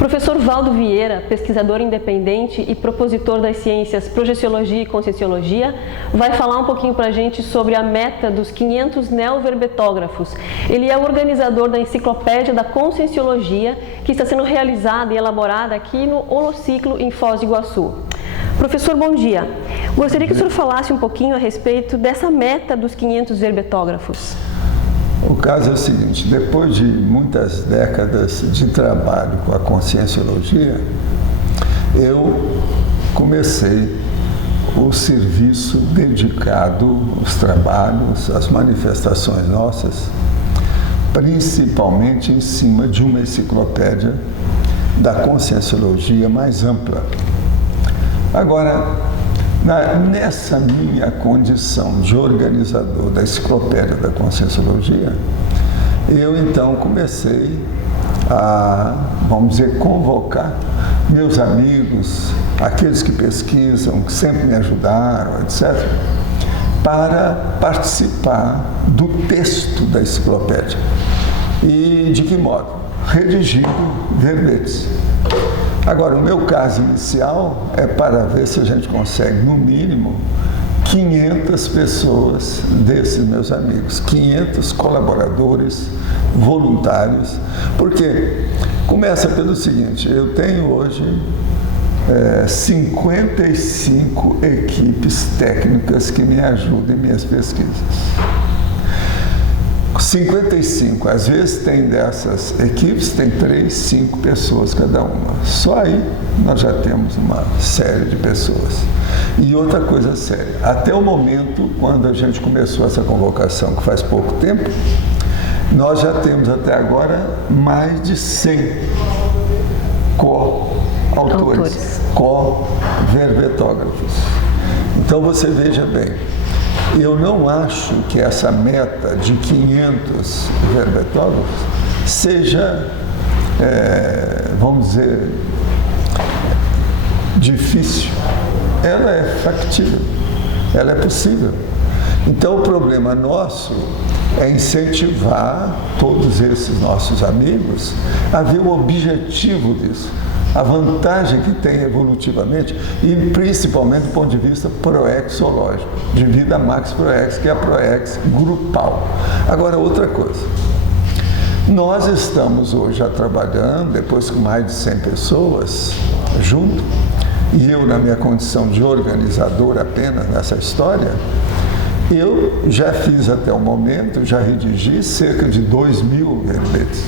Professor Valdo Vieira, pesquisador independente e propositor das ciências projeciologia e conscienciologia, vai falar um pouquinho para a gente sobre a meta dos 500 neoverbetógrafos. Ele é o organizador da Enciclopédia da Conscienciologia, que está sendo realizada e elaborada aqui no Holociclo, em Foz do Iguaçu. Professor, bom dia. Gostaria que o senhor falasse um pouquinho a respeito dessa meta dos 500 verbetógrafos. O caso é o seguinte: depois de muitas décadas de trabalho com a conscienciologia, eu comecei o serviço dedicado aos trabalhos, às manifestações nossas, principalmente em cima de uma enciclopédia da conscienciologia mais ampla. Agora, nessa minha condição de organizador da Enciclopédia da Conscienciologia, eu então comecei a, vamos dizer, convocar meus amigos, aqueles que pesquisam, que sempre me ajudaram, etc., para participar do texto da enciclopédia. E de que modo? Redigindo verbetes. Agora, o meu caso inicial é para ver se a gente consegue, no mínimo, 500 pessoas desses meus amigos, 500 colaboradores voluntários, porque começa pelo seguinte: eu tenho hoje 55 equipes técnicas que me ajudam em minhas pesquisas. 55, às vezes tem dessas equipes, tem 3, 5 pessoas cada uma. Só aí nós já temos uma série de pessoas. E outra coisa séria, até o momento, quando a gente começou essa convocação, que faz pouco tempo, nós já temos até agora mais de 100 co-autores, co-verbetógrafos. Então você veja bem, eu não acho que essa meta de 500 verbetógrafos seja, vamos dizer, difícil. Ela é factível, ela é possível. Então o problema nosso é incentivar todos esses nossos amigos a ver o objetivo disso, a vantagem que tem evolutivamente e principalmente do ponto de vista proexológico, de vida max proex, que é a proex grupal. Agora, outra coisa, nós estamos hoje já trabalhando, depois com mais de 100 pessoas junto, e eu na minha condição de organizador apenas nessa história, eu já fiz até o momento, já redigi cerca de 2.000 verbetes.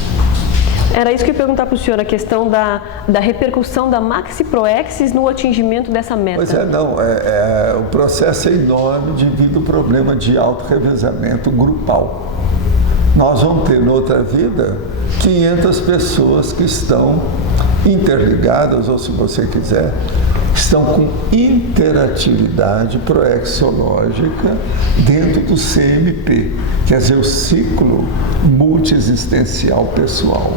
Era isso que eu ia perguntar para o senhor, a questão da repercussão da Maxi Proexis no atingimento dessa meta. Pois é, não, o processo é enorme devido ao problema de autorrevezamento grupal. Nós vamos ter, noutra vida, 500 pessoas que estão interligadas, ou se você quiser, estão com interatividade proexológica dentro do CMP, quer dizer, o ciclo multiexistencial pessoal,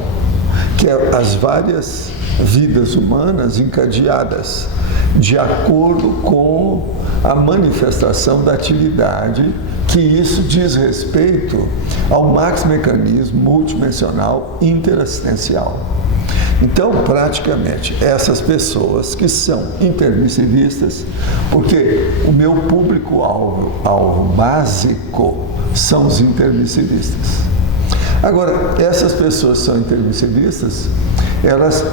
que é as várias vidas humanas encadeadas de acordo com a manifestação da atividade, que isso diz respeito ao max-mecanismo multidimensional interassistencial. Então, praticamente, essas pessoas que são intermissivistas, porque o meu público-alvo básico são os intermissivistas. Agora, essas pessoas que são intermissivistas, elas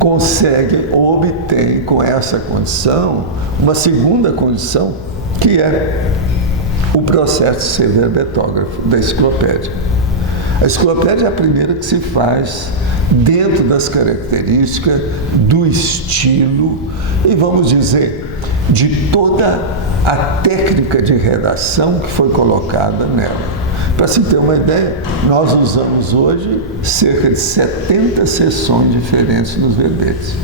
conseguem ou obtêm com essa condição uma segunda condição, que é o processo de ser verbetógrafo da enciclopédia. A enciclopédia é a primeira que se faz dentro das características do estilo e, vamos dizer, de toda a técnica de redação que foi colocada nela. Para se ter uma ideia, nós usamos hoje cerca de 70 seções diferentes dos verbetes.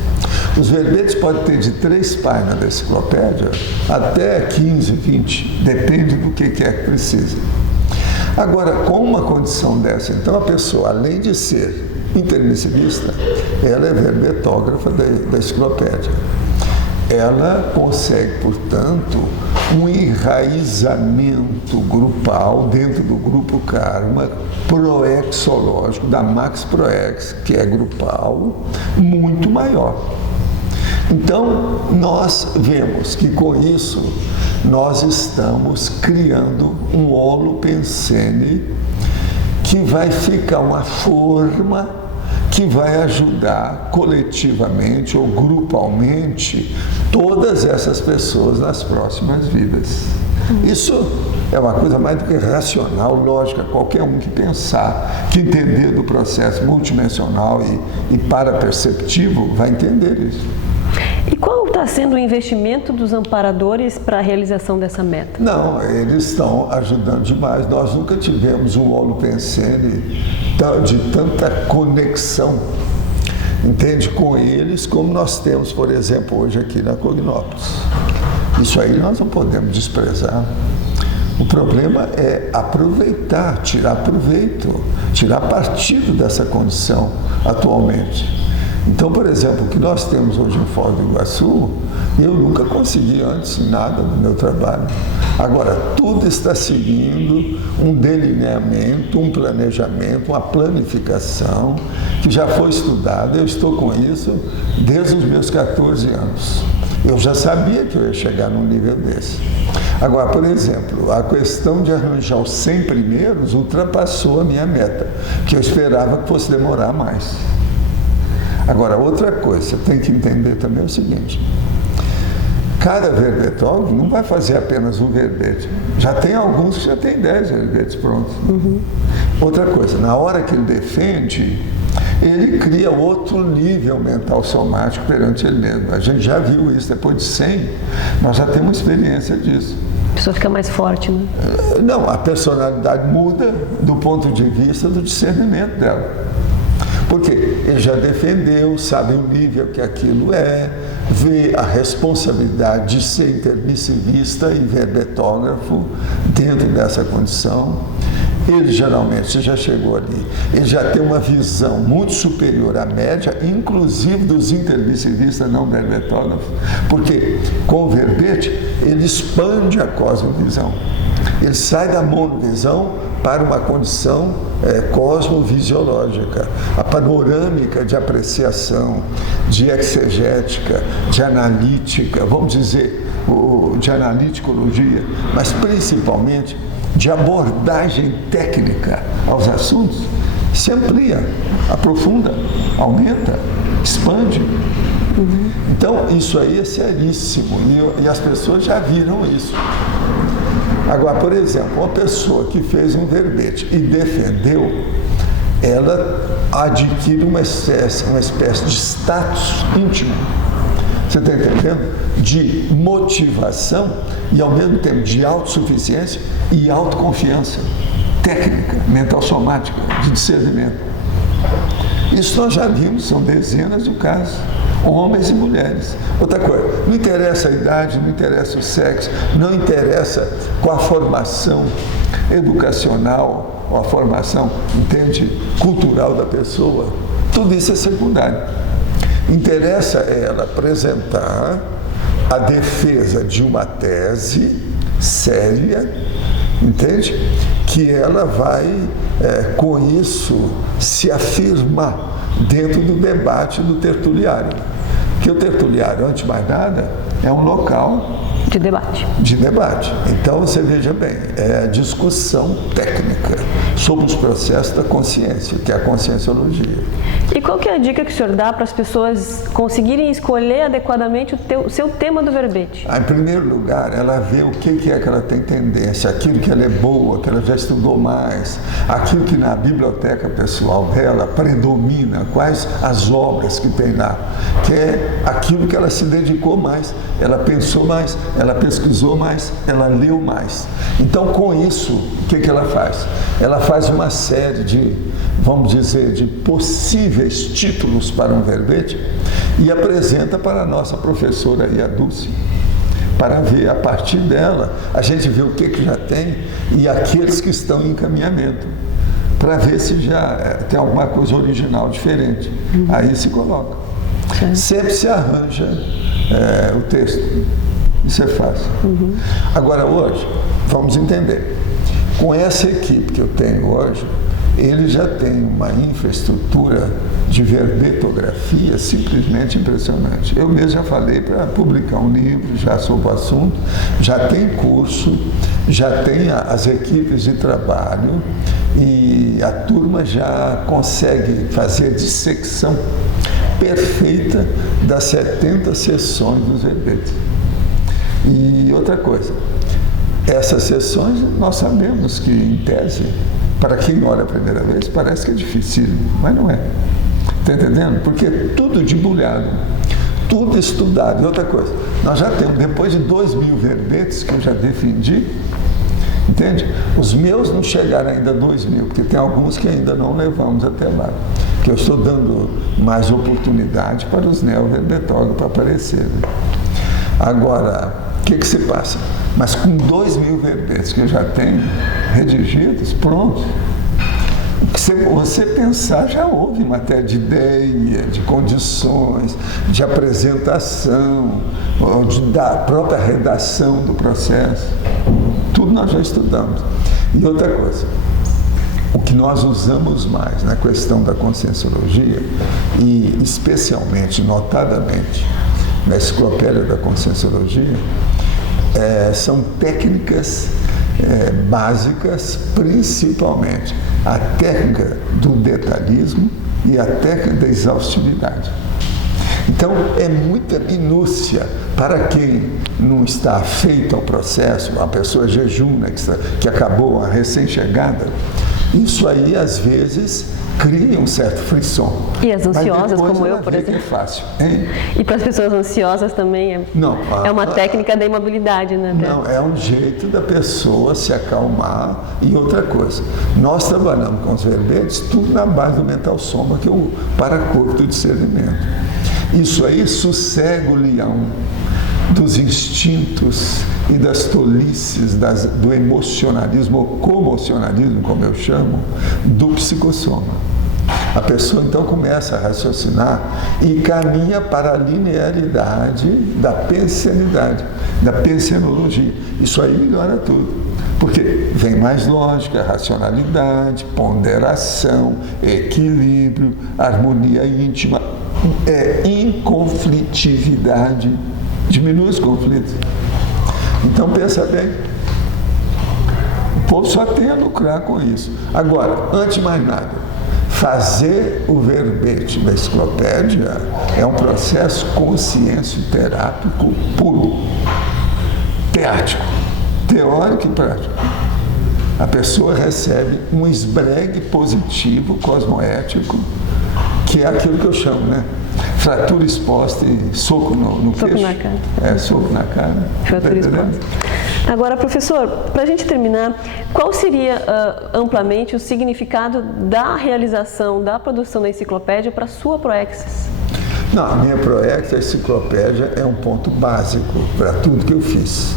Os verbetes podem ter de 3 páginas da enciclopédia até 15, 20, depende do que é que precisa. Agora, com uma condição dessa, então a pessoa, além de ser intermissivista, ela é verbetógrafa da enciclopédia. Ela consegue, portanto, um enraizamento grupal dentro do grupo Karma proexológico, da Max Proex, que é grupal, muito maior. Então, nós vemos que com isso nós estamos criando um holopensene que vai ficar uma forma que vai ajudar coletivamente ou grupalmente todas essas pessoas nas próximas vidas. Isso é uma coisa mais do que racional, lógica, qualquer um que pensar, que entender do processo multidimensional e paraperceptivo vai entender isso. E qual está sendo o investimento dos amparadores para a realização dessa meta? Não, eles estão ajudando demais. Nós nunca tivemos um holopensene de tanta conexão, entende, com eles, como nós temos, por exemplo, hoje aqui na Cognópolis. Isso aí nós não podemos desprezar. O problema é aproveitar, tirar proveito, tirar partido dessa condição atualmente. Então, por exemplo, o que nós temos hoje em Foz do Iguaçu, eu nunca consegui antes nada no meu trabalho. Agora, tudo está seguindo um delineamento, um planejamento, uma planificação que já foi estudada. Eu estou com isso desde os meus 14 anos. Eu já sabia que eu ia chegar num nível desse. Agora, por exemplo, a questão de arranjar os 100 primeiros ultrapassou a minha meta, que eu esperava que fosse demorar mais. Agora, outra coisa, você tem que entender também o seguinte: cada verbetógrafo não vai fazer apenas um verbete. Já tem alguns que já tem 10 verbetes prontos. Outra coisa, na hora que ele defende, ele cria outro nível mental somático perante ele mesmo. A gente já viu isso, depois de 100, nós já temos experiência disso. A pessoa fica mais forte, né? Não, a personalidade muda do ponto de vista do discernimento dela. Porque ele já defendeu, sabe o nível que aquilo é, vê a responsabilidade de ser intermissivista e verbetógrafo dentro dessa condição. Ele geralmente já chegou ali, ele já tem uma visão muito superior à média, inclusive dos intermissivistas não verbetógrafos, porque com o verbete ele expande a cosmovisão. Ele sai da monovisão para uma condição cosmovisiológica, a panorâmica de apreciação, de exegética, de analítica, vamos dizer, de analiticologia, mas principalmente de abordagem técnica aos assuntos, se amplia, aprofunda, aumenta, expande. Então, isso aí é seríssimo e as pessoas já viram isso. Agora, por exemplo, uma pessoa que fez um verbete e defendeu, ela adquire uma espécie de status íntimo, você está entendendo? De motivação e, ao mesmo tempo, de autossuficiência e autoconfiança técnica, mental somática, de discernimento. Isso nós já vimos, são dezenas de casos, homens e mulheres. Outra coisa, não interessa a idade, não interessa o sexo, não interessa qual a formação educacional ou a formação, entende, cultural da pessoa. Tudo isso é secundário. Interessa ela apresentar a defesa de uma tese séria, entende? Que ela vai, com isso, se afirmar dentro do debate do tertuliário. Que o tertuliário, antes de mais nada, é um local de debate. De debate. Então, você veja bem, é a discussão técnica sobre os processos da consciência, que é a conscienciologia. E qual que é a dica que o senhor dá para as pessoas conseguirem escolher adequadamente o seu tema do verbete? Em primeiro lugar, ela vê o que é que ela tem tendência, aquilo que ela é boa, que ela já estudou mais, aquilo que na biblioteca pessoal dela predomina, quais as obras que tem lá, que é aquilo que ela se dedicou mais, ela pensou mais, ela pesquisou mais, ela leu mais. Então, com isso, o que ela faz? Ela faz uma série de, vamos dizer, de possíveis títulos para um verbete e apresenta para a nossa professora aí, a Dulce, para ver, a partir dela, a gente vê o que já tem e aqueles que estão em encaminhamento, para ver se já tem alguma coisa original, diferente. Aí se coloca. Sempre se arranja o texto. Isso é fácil. Agora, hoje, vamos entender. Com essa equipe que eu tenho hoje, ele já tem uma infraestrutura de verbetografia simplesmente impressionante. Eu mesmo já falei para publicar um livro já sobre o assunto, já tem curso, já tem as equipes de trabalho e a turma já consegue fazer dissecção perfeita das 70 sessões dos verbetes. E outra coisa, essas sessões nós sabemos que, em tese, para quem olha a primeira vez, parece que é difícil, mas não é. Está entendendo? Porque é tudo debulhado, tudo estudado. E outra coisa, nós já temos, depois de 2.000 verbetes que eu já defendi, entende? Os meus não chegaram ainda a 2.000, porque tem alguns que ainda não levamos até lá. Que eu estou dando mais oportunidade para os neoverbetógrafos aparecerem. Agora, o que se passa? Mas com 2.000 verbetes que eu já tenho redigidos, pronto. O que você pensar já houve em matéria de ideia, de condições, de apresentação, da própria redação do processo. Tudo nós já estudamos. E outra coisa, o que nós usamos mais na questão da conscienciologia, e especialmente, notadamente, na enciclopédia da conscienciologia, são técnicas básicas, principalmente a técnica do detalhismo e a técnica da exaustividade. Então, é muita minúcia para quem não está afeito ao processo, a pessoa jejuna, que acabou a recém-chegada. Isso aí, às vezes, cria um certo frisson. E as ansiosas, como eu, por exemplo. É fácil, hein? E para as pessoas ansiosas também é uma técnica da imobilidade, né? Não, é um jeito da pessoa se acalmar. E outra coisa, nós trabalhamos com os verbetes tudo na base do mental soma, que é o paracorpo do discernimento. Isso aí sossega o leão dos instintos e das tolices, do emocionalismo ou comocionalismo, como eu chamo, do psicossoma. A pessoa então começa a raciocinar e caminha para a linearidade da pensenidade, da pensenologia. Isso aí melhora tudo, porque vem mais lógica, racionalidade, ponderação, equilíbrio, harmonia íntima, inconflitividade, diminui os conflitos. Então pensa bem, o povo só tem a lucrar com isso. Agora, antes de mais nada, fazer o verbete da enciclopédia é um processo consciência-terápico puro, teático, teórico e prático. A pessoa recebe um esbregue positivo, cosmoético, que é aquilo que eu chamo, né? Fratura exposta e soco no queixo. Soco na cara. Soco na cara. Fratura exposta. Agora, professor, para a gente terminar, qual seria amplamente o significado da realização, da produção da enciclopédia para a sua Proexis? Não, a minha Proexis, a enciclopédia, é um ponto básico para tudo que eu fiz.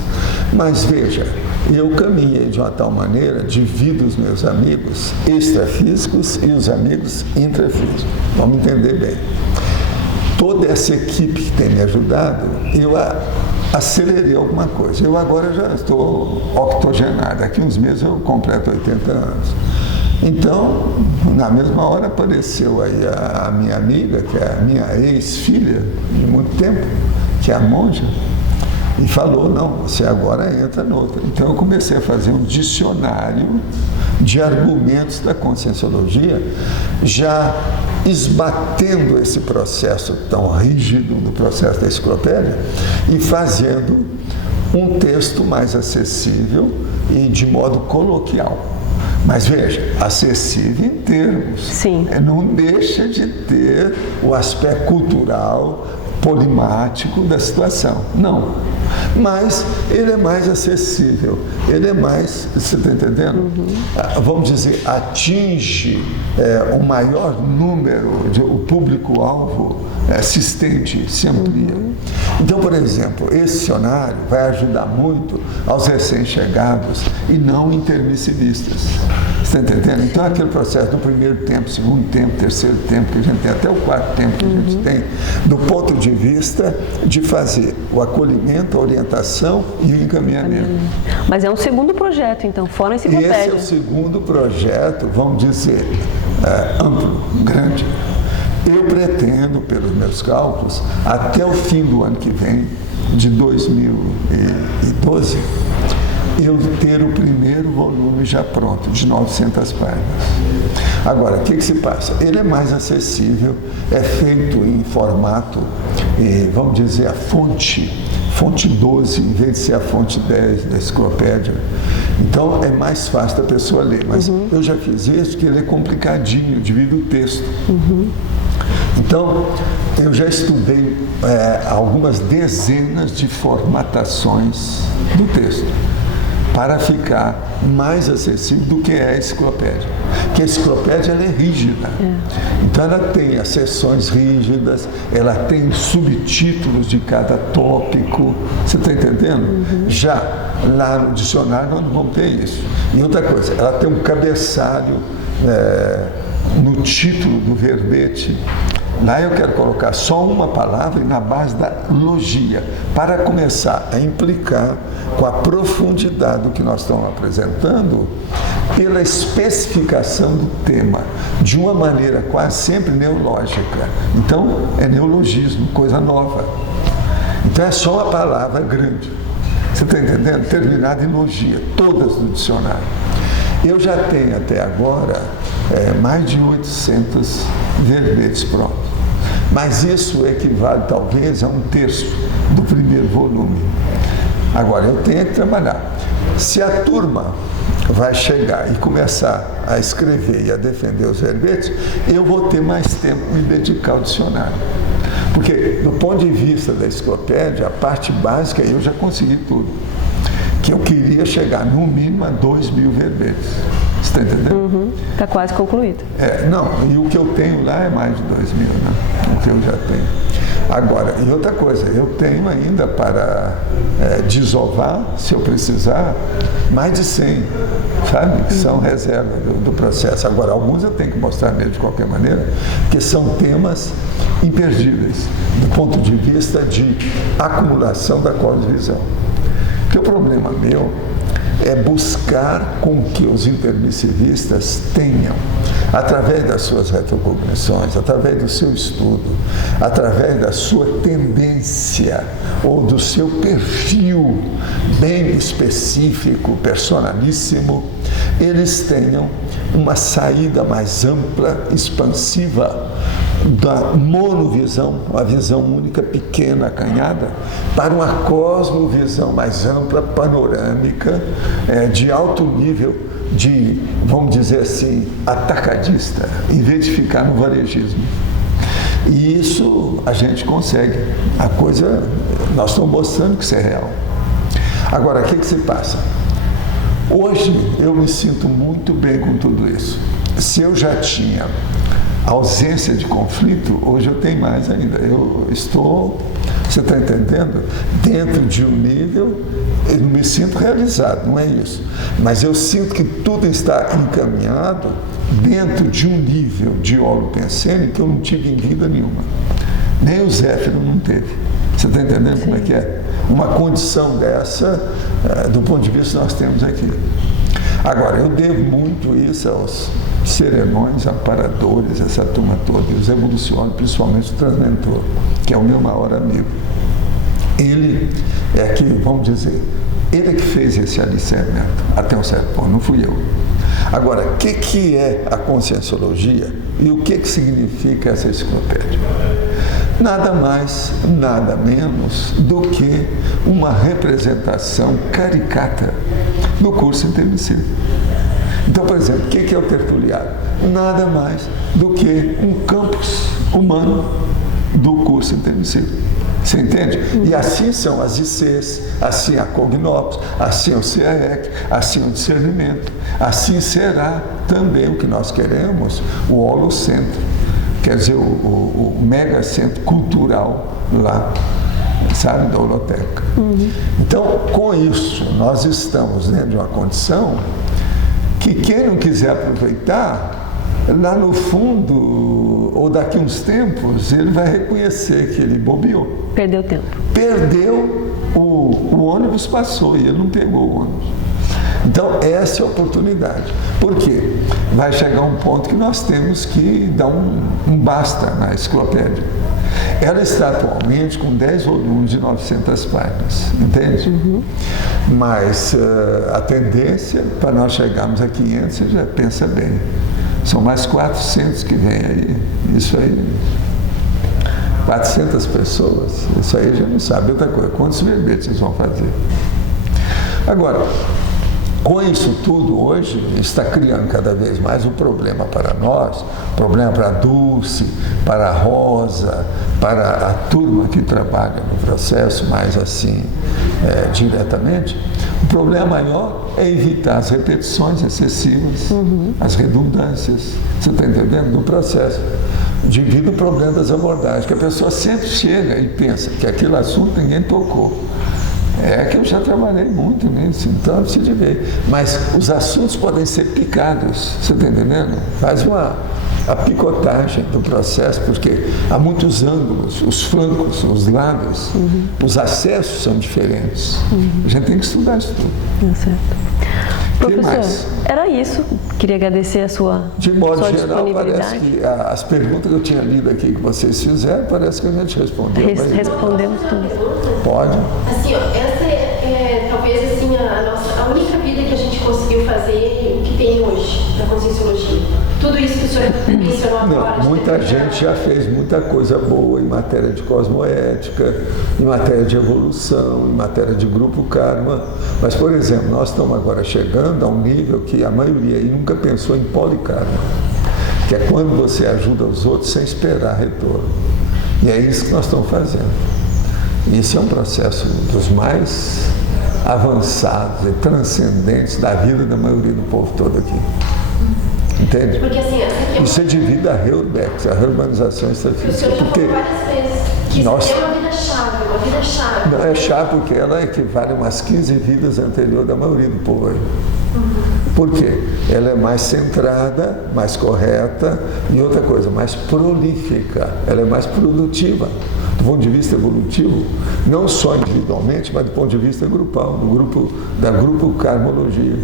Mas veja, eu caminhei de uma tal maneira, divido os meus amigos extrafísicos e os amigos intrafísicos. Vamos entender bem. Toda essa equipe que tem me ajudado, eu acelerei alguma coisa. Eu agora já estou octogenário, daqui uns meses eu completo 80 anos. Então, na mesma hora apareceu aí a minha amiga, que é a minha ex-filha de muito tempo, que é a monja, e falou, não, você agora entra noutra. Então eu comecei a fazer um dicionário de argumentos da conscienciologia, já esbatendo esse processo tão rígido do processo da enciclopédia e fazendo um texto mais acessível e de modo coloquial. Mas veja, acessível em termos. Sim. Não deixa de ter o aspecto cultural, polimático da situação. Não. Mas ele é mais acessível, ele é mais, você está entendendo? Vamos dizer, atinge um maior número, o público-alvo se estende, se amplia. Então, por exemplo, esse dicionário vai ajudar muito aos recém-chegados e não intermissivistas. Você está entendendo? Então, aquele processo do primeiro tempo, segundo tempo, terceiro tempo, que a gente tem, até o quarto tempo que a gente tem, do ponto de vista de fazer o acolhimento, a orientação e o encaminhamento. Mas é um segundo projeto, então, fora a enciclopédia. Esse é o segundo projeto, vamos dizer, amplo, grande. Eu pretendo, pelos meus cálculos, até o fim do ano que vem, de 2012, eu ter o primeiro volume já pronto, de 900 páginas. Agora, o que se passa? Ele é mais acessível, é feito em formato, vamos dizer, a fonte 12, em vez de ser a fonte 10 da enciclopédia. Então, é mais fácil da pessoa ler. Mas eu já fiz isso, que ele é complicadinho, divide o texto. Então, eu já estudei algumas dezenas de formatações do texto para ficar mais acessível do que é a enciclopédia. Porque a enciclopédia ela é rígida. Então ela tem as seções rígidas, ela tem subtítulos de cada tópico. Você está entendendo? Já lá no dicionário nós não vamos ter isso. E outra coisa, ela tem um cabeçalho no título do verbete. Lá eu quero colocar só uma palavra e na base da logia, para começar a implicar com a profundidade do que nós estamos apresentando, pela especificação do tema, de uma maneira quase sempre neológica. Então, é neologismo, coisa nova. Então, é só uma palavra grande. Você está entendendo? Terminada em logia, todas do dicionário. Eu já tenho até agora mais de 800 verbetes prontos. Mas isso equivale talvez a 1/3 do primeiro volume. Agora, eu tenho que trabalhar. Se a turma vai chegar e começar a escrever e a defender os verbetes, eu vou ter mais tempo para me dedicar ao dicionário. Porque, do ponto de vista da enciclopédia, a parte básica eu já consegui tudo. Que eu queria chegar, no mínimo, a 2.000 verbetes. Você está entendendo? Está quase concluído. Não, e o que eu tenho lá é mais de 2.000, né? O que eu já tenho. Agora, e outra coisa, eu tenho ainda para desovar, se eu precisar, mais de 100, sabe? Que são reserva do processo. Agora, alguns eu tenho que mostrar mesmo de qualquer maneira, porque são temas imperdíveis, do ponto de vista de acumulação da cosmovisão. Porque o problema meu é buscar com que os intermissivistas tenham, através das suas retrocognições, através do seu estudo, através da sua tendência ou do seu perfil bem específico, personalíssimo, eles tenham uma saída mais ampla, expansiva, da monovisão, uma visão única, pequena, acanhada, para uma cosmovisão mais ampla, panorâmica, de alto nível, de, vamos dizer assim, atacadista, em vez de ficar no varejismo. E isso a gente consegue. A coisa, nós estamos mostrando que isso é real. Agora, o que se passa? Hoje eu me sinto muito bem com tudo isso. Se eu já tinha ausência de conflito, hoje eu tenho mais ainda. Eu estou, você está entendendo? Dentro de um nível, eu me sinto realizado, não é isso. Mas eu sinto que tudo está encaminhado dentro de um nível de holopensene que eu não tive em vida nenhuma. Nem o Zéfiro não teve. Você está entendendo como é que é? Uma condição dessa, do ponto de vista que nós temos aqui. Agora, eu devo muito isso aos serenões, amparadores, essa turma toda, os evolucionários, principalmente o Transmentor, que é o meu maior amigo. Ele é que, vamos dizer, ele é que fez esse alicercamento, até um certo ponto, não fui eu. Agora, o que é a conscienciologia e o que significa essa enciclopédia? Nada mais, nada menos do que uma representação caricata do curso intermissivo. Então, por exemplo, o que é o tertuliário? Nada mais do que um campus humano do curso intermissivo. Você entende? E assim são as ICs, assim a Cognopos, assim o CAEC, assim o discernimento. Assim será também o que nós queremos, o holocentro, quer dizer, o megacentro cultural lá, sabe, da holoteca. Então, com isso, nós estamos dentro de uma condição que quem não quiser aproveitar, lá no fundo, ou daqui uns tempos, ele vai reconhecer que ele bobeou. Perdeu tempo. Perdeu, o ônibus passou e ele não pegou o ônibus. Então, essa é a oportunidade. Por quê? Vai chegar um ponto que nós temos que dar um basta na enciclopédia. Ela está atualmente com 10 volumes de 900 páginas, entende? Mas a tendência para nós chegarmos a 500, você já pensa bem. São mais 400 que vem aí. Isso aí, 400 pessoas, isso aí já não sabe outra coisa. Quantos verbetes vocês vão fazer? Agora, com isso tudo, hoje, está criando cada vez mais um problema para nós, problema para a Dulce, para a Rosa, para a turma que trabalha no processo mais assim, diretamente. O problema maior é evitar as repetições excessivas, as redundâncias, você está entendendo? No processo. Devido ao problema das abordagens, que a pessoa sempre chega e pensa que aquele assunto ninguém tocou. É que eu já trabalhei muito nisso, então eu preciso de ver. Mas os assuntos podem ser picados, você está entendendo? Faz a picotagem do processo, porque há muitos ângulos, os flancos, os lados, os acessos são diferentes. A gente tem que estudar isso tudo. É certo. Professor, era isso. Queria agradecer a sua De modo sua geral, disponibilidade. parece que as perguntas que eu tinha lido aqui que vocês fizeram, parece que a gente respondeu. Respondemos tudo. Pode. Assim, ó, essa é talvez assim, a única vida que a gente conseguiu fazer o que tem hoje na Conscienciologia. Tudo isso que o senhor mencionou agora. Não, muita gente já fez muita coisa boa em matéria de cosmoética, em matéria de evolução, em matéria de grupo karma. Mas, por exemplo, nós estamos agora chegando a um nível que a maioria aí nunca pensou em polikarma, que é quando você ajuda os outros sem esperar retorno. E é isso que nós estamos fazendo. Isso é um processo dos mais avançados e transcendentes da vida da maioria do povo todo aqui. Entende? Porque assim, essa aqui é Isso é devido à Reurbex, a reumanização o senhor extrafísica. já Porque falou várias vezes que isso aqui é uma vida chave, uma vida chave. não é chato, porque ela equivale a umas 15 vidas anteriores da maioria do povo aí. Por quê? Ela é mais centrada, mais correta e outra coisa, mais prolífica, ela é mais produtiva. Do ponto de vista evolutivo, não só individualmente, mas do ponto de vista grupal, da grupo karmologia.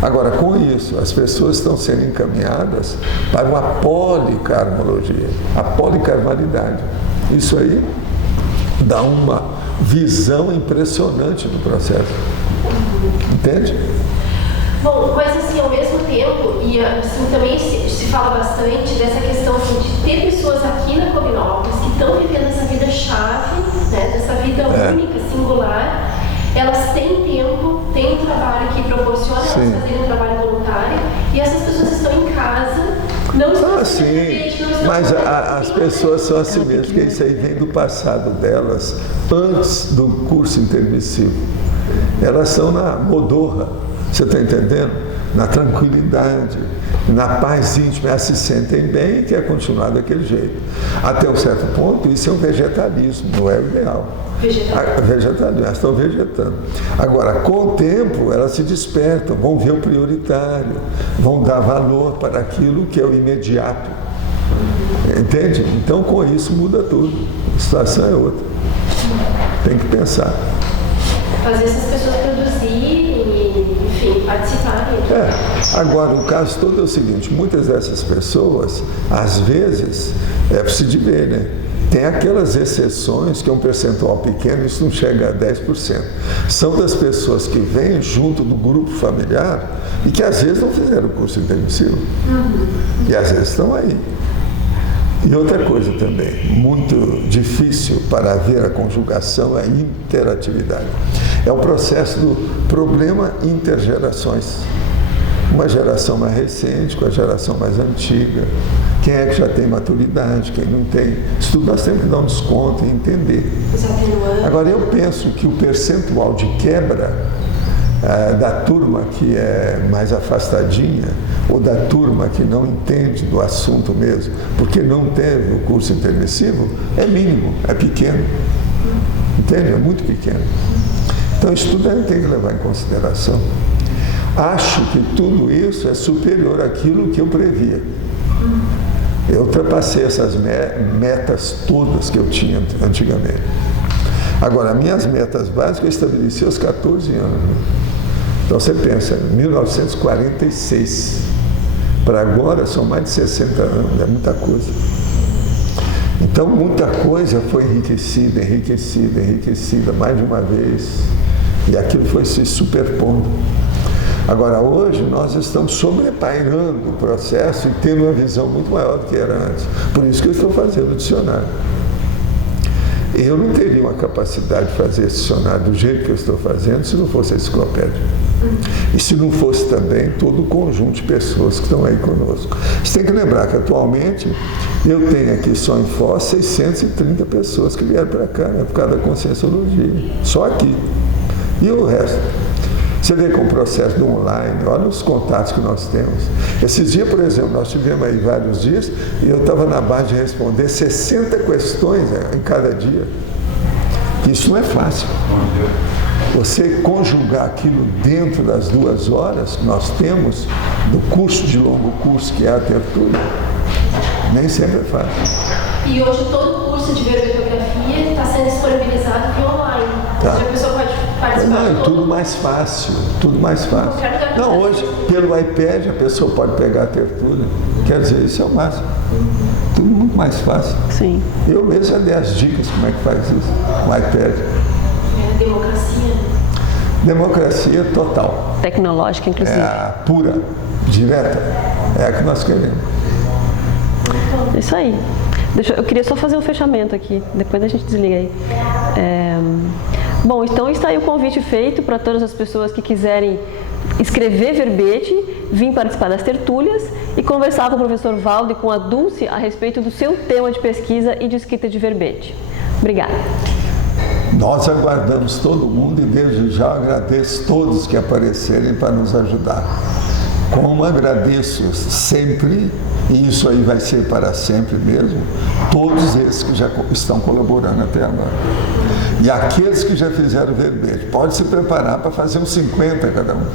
Agora, com isso, as pessoas estão sendo encaminhadas para uma polikarmologia, a polikarmalidade. Isso aí dá uma visão impressionante do processo. Entende? Bom, mas assim, ao mesmo tempo, e assim, também se fala bastante dessa questão assim, de ter pessoas aqui na Covinópolis que estão vivendo essa vida chave, né, dessa vida única, singular. Elas têm tempo, têm um trabalho que proporciona elas fazerem um trabalho voluntário, e essas pessoas estão em casa, não estão sim, mas as pessoas são assim mesmo, porque isso aí vem do passado delas, antes do curso intermissivo. Elas são na modorra, você está entendendo? Na tranquilidade, na paz íntima, elas se sentem bem e quer continuar daquele jeito. Até um certo ponto, isso é um vegetalismo, não é o ideal. Vegetalismo, elas estão vegetando. Agora, com o tempo, elas se despertam, vão ver o prioritário, vão dar valor para aquilo que é o imediato. Entende? Então, com isso, muda tudo. A situação é outra. Tem que pensar. Fazer essas pessoas produzirem, enfim, participarem. Agora, o caso todo é o seguinte, muitas dessas pessoas, às vezes, é preciso de ver, né? Tem aquelas exceções que é um percentual pequeno, isso não chega a 10%. São das pessoas que vêm junto do grupo familiar e que às vezes não fizeram o curso intermissivo. E às vezes estão aí. E outra coisa também, muito difícil para haver a conjugação é a interatividade. É o processo do problema intergerações. Uma geração mais recente com a geração mais antiga. Quem é que já tem maturidade, quem não tem. Isso tudo nós temos que dar um desconto e entender. Agora, eu penso que o percentual de quebra da turma que é mais afastadinha, ou da turma que não entende do assunto mesmo, porque não teve o curso intermissivo, é mínimo, é pequeno. Entende? É muito pequeno. Então, isso tudo a gente tem que levar em consideração. acho que tudo isso é superior àquilo que eu previa. Eu ultrapassei essas metas todas que eu tinha antigamente. Agora, minhas metas básicas eu estabeleci aos 14 anos. Então você pensa, 1946 para agora são mais de 60 anos, é muita coisa. Então muita coisa foi enriquecida, enriquecida, enriquecida mais de uma vez. E aquilo foi se superpondo. Agora, hoje, nós estamos sobrepairando o processo e tendo uma visão muito maior do que era antes. Por isso que eu estou fazendo o dicionário. Eu não teria uma capacidade de fazer esse dicionário do jeito que eu estou fazendo se não fosse a enciclopédia. E se não fosse também todo o conjunto de pessoas que estão aí conosco. Você tem que lembrar que, atualmente, eu tenho aqui só em Foz 630 pessoas que vieram para cá, né, por causa da Conscienciologia. Só aqui. E o resto? Você vê com o processo do online, olha os contatos que nós temos. Esses dias, por exemplo, nós tivemos aí vários dias e eu estava na base de responder 60 questões em cada dia. Isso não é fácil. Você conjugar aquilo dentro das 2 horas que nós temos do curso de longo curso, que é a tertúlia, nem sempre é fácil. E hoje todo o curso de verbetografia está sendo disponibilizado via online. Tá. A pessoa pode participar. Não, tudo mais fácil, tudo mais fácil. Não, hoje, pelo iPad, a pessoa pode pegar a tertúlia. Quer dizer, isso é o máximo. Tudo muito mais fácil. Sim. Eu mesmo já dei as dicas como é que faz isso, no iPad. Democracia. Democracia total. Tecnológica, inclusive. É a pura, direta. É a que nós queremos. Isso aí. Eu queria só fazer um fechamento aqui, depois a gente desliga aí. Bom, então está aí o convite feito para todas as pessoas que quiserem escrever verbete, vir participar das tertúlias e conversar com o professor Valdo e com a Dulce a respeito do seu tema de pesquisa e de escrita de verbete. Obrigada. Nós aguardamos todo mundo e desde já agradeço todos que aparecerem para nos ajudar. Como agradeço sempre, e isso aí vai ser para sempre mesmo, todos esses que já estão colaborando até agora. E aqueles que já fizeram verbete, pode se preparar para fazer uns 50 cada um.